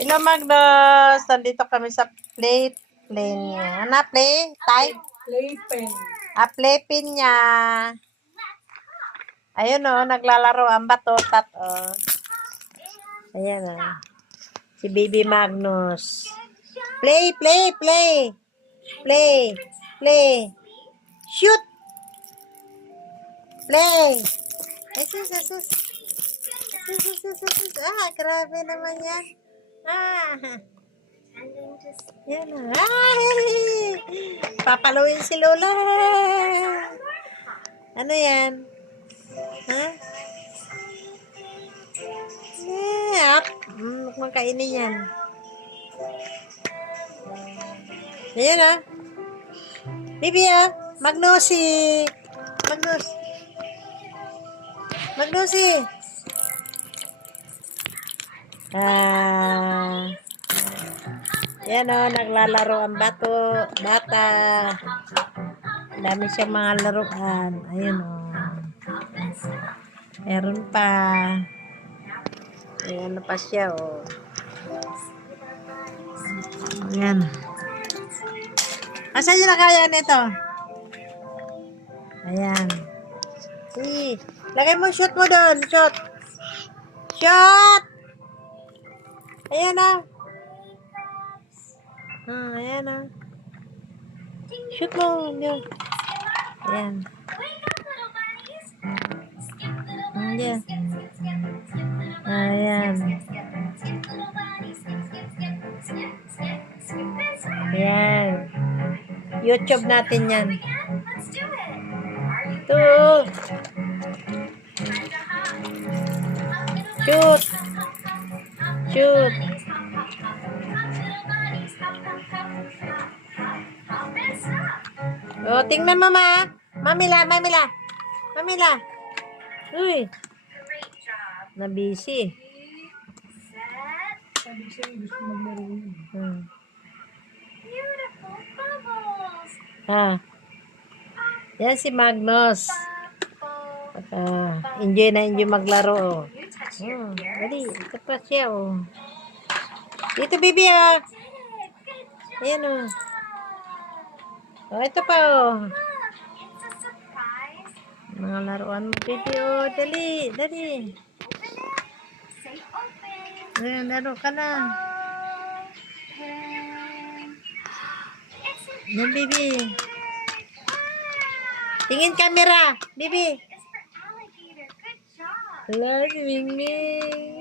Hello, Magnus. Nandito kami sa plane niya. Ano, play? Type? Playpen. Playpen niya. Ayun o, naglalaro ang batotat o. Ayan o. Si Baby Magnus. Play, play, play. Play, play. Shoot. Play. Ay, sus. Grabe naman yan. Yan na. Ay! Papaluin si Lola. Ano yan? Ha? Up. Huwag kainin yan. Ayan ah. Bibi ah. Magnosi. Magnosi. Yan o, naglalaro ang bata. Dami siyang mga laruan. Ayun o. Meron pa. Ayan na pa siya o. Ayan. Asan yung lagayan nito? Ayan. Lagay mo, shoot mo doon. Shoot. Ayan na. Ayan na. Shoot mo. Ayan. Ayan. Ayan. Ayan. YouTube natin yan. Ito. Shoot. Oh, tingnan mama. Mamila. Uy. Na-busy. Sabi siya, gusto maglaro yun. Yan si Magnus. Enjoy maglaro. Dali. Ito pa siya. Dito, baby. Ayan o. Ito pa mga laruan mo, baby. Dali. Ayan, laro ka na. Yan, baby. Tingin camera, baby. Hello, si Mingming.